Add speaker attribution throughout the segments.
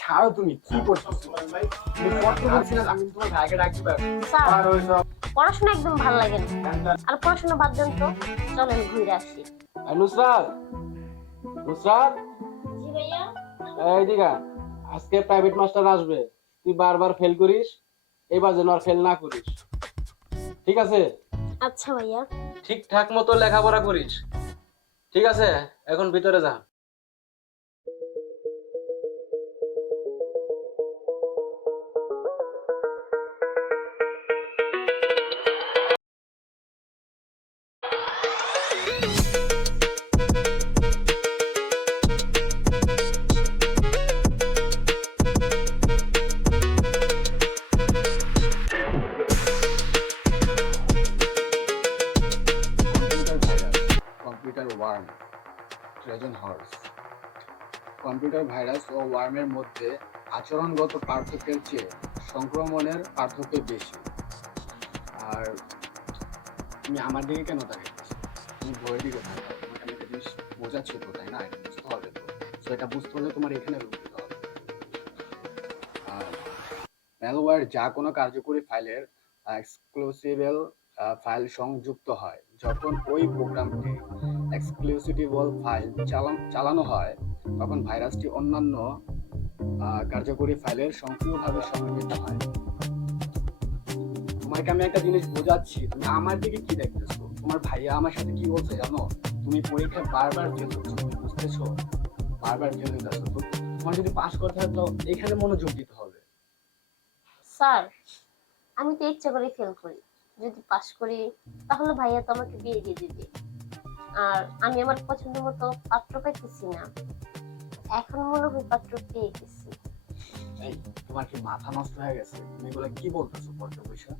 Speaker 1: ছাড়ো তুমি কি করছ? আমি তোমার পারব আর
Speaker 2: পড়াশোনা একদম ভালো লাগে না। আর পড়াশোনা বাদ দেন তো চলেন ঘুরে আসি।
Speaker 3: এই নুসরাত নুসরাত?
Speaker 2: জি ভাইয়া?
Speaker 3: এইদিকে আজকে প্রাইভেট মাস্টার আসবে। তুই বারবার ফেল করিস এবার যেন আর ফেল না করিস। ঠিক আছে?
Speaker 2: আচ্ছা ভাইয়া।
Speaker 3: ঠিকঠাক মতো লেখাপড়া করিস। ঠিক আছে? এখন ভিতরে যা।
Speaker 1: Worm Trojan horse computer virus ও ওয়ার্মের মধ্যে আচরণগত পার্থক্যের চেয়ে সংক্রমণের পার্থক্য বেশি। আর তুমি আমার দিকে কেন তাকাইতেছো? তুমি বইয়ের দিকে তাকাও। তোমাকে আমি একটা জিনিস বোঝাচ্ছি তো, তাই না? এটা বুঝতে হবে তো। তো এটা বুঝতে হলে তোমার এখানে আর ম্যালওয়্যার যা কোনো কার্যকরী ফাইলের এক্সক্লুসিভেল ফাইল সংযুক্ত হয়, যখন ওই প্রোগ্রামটি এক্সক্লুসিভেল ফাইল চালানো হয়, তখন ভাইরাসটি অন্যান্য কার্যকরী ফাইলের সক্রিয়ভাবে সংগঠিত হয়। তোমাকে আমি একটা জিনিস বোঝাচ্ছি, তুমি আমার দিকে কি দেখতেছো? তোমার ভাইয়া আমার সাথে কি বলছে জানো? তুমি পরীক্ষায় বারবার ফেল করছ, তুমি বুঝতেছো? বারবার ফেল তো তোমার যদি পাস করতে হয়, তো এখানে মনোযোগ দিতে হবে।
Speaker 2: স্যার, আমি তো ইচ্ছা করে ফেল করি। যদি পাশ করি, তাহলে ভাইয়া তো আমাকে বিয়ে দিয়ে দিবে। আর আমি আমার পছন্দ মতো পাত্র পাইতেছি না। এখন মনে হয় পাত্র পেয়ে গেছি।
Speaker 1: এই তোমার কি মাথা নষ্ট হয়ে গেছে? তুমি এগুলো কি বলতেছো পড়তে বসে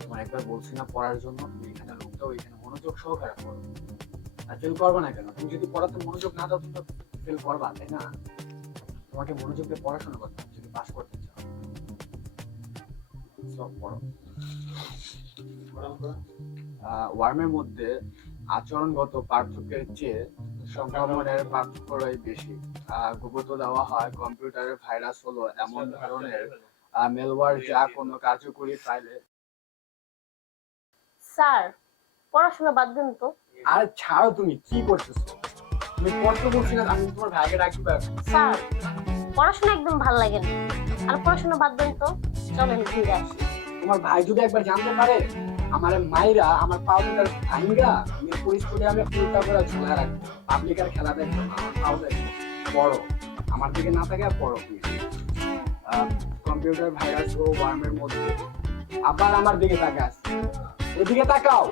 Speaker 1: তোমার একবার বলছি না পড়ার জন্য তুমি এখানে রুমটাও এখানে মনোযোগ সহকারে পড়ো। আর ফেল করবে না কেন? তুমি যদি পড়াতে মনোযোগ না দাও তুমি তো ফেল করবা তাই না? তোমাকে মনোযোগ দিয়ে পড়াশোনা করতে হবে যদি পাস করতে চাও। সব পড়ো। আহ, ওয়ার্মের মধ্যে আচরণগত পার্থক্যের চেয়ে সংক্রমণের পার্থক্যই বেশি। গুগত দেওয়া হয় কম্পিউটারের ভাইরাস হলো এমন ধরনের মেলওয়ার যা কোনো কার্যকরী ফাইলে
Speaker 2: স্যার পড়াশোনা বাদ দেন তো।
Speaker 1: আর ছাড়ো তুমি কি করতেছো? তুমি পড়তে বলছি না আমি তোমার ডাকতে পারব।
Speaker 2: স্যার পড়াশোনা একদম ভালো লাগে না। আর পড়াশোনা বাদ দেন তো চলেন ঘুরে আসি।
Speaker 1: তোমার ভাই যদি একবার জানতে পারে আমার মায়েরা আমার পাউডার ভাইরা পরিস্থিতি আমি উল্টা করে ঝোলা রাখি পাবলিকের খেলা দেখব পাউডার বড়। আমার দিকে না থাকে আর বড় কম্পিউটার ভাইরাস ও ওয়ার্মের মধ্যে। আবার আমার দিকে তাকাস এদিকে তাকাও।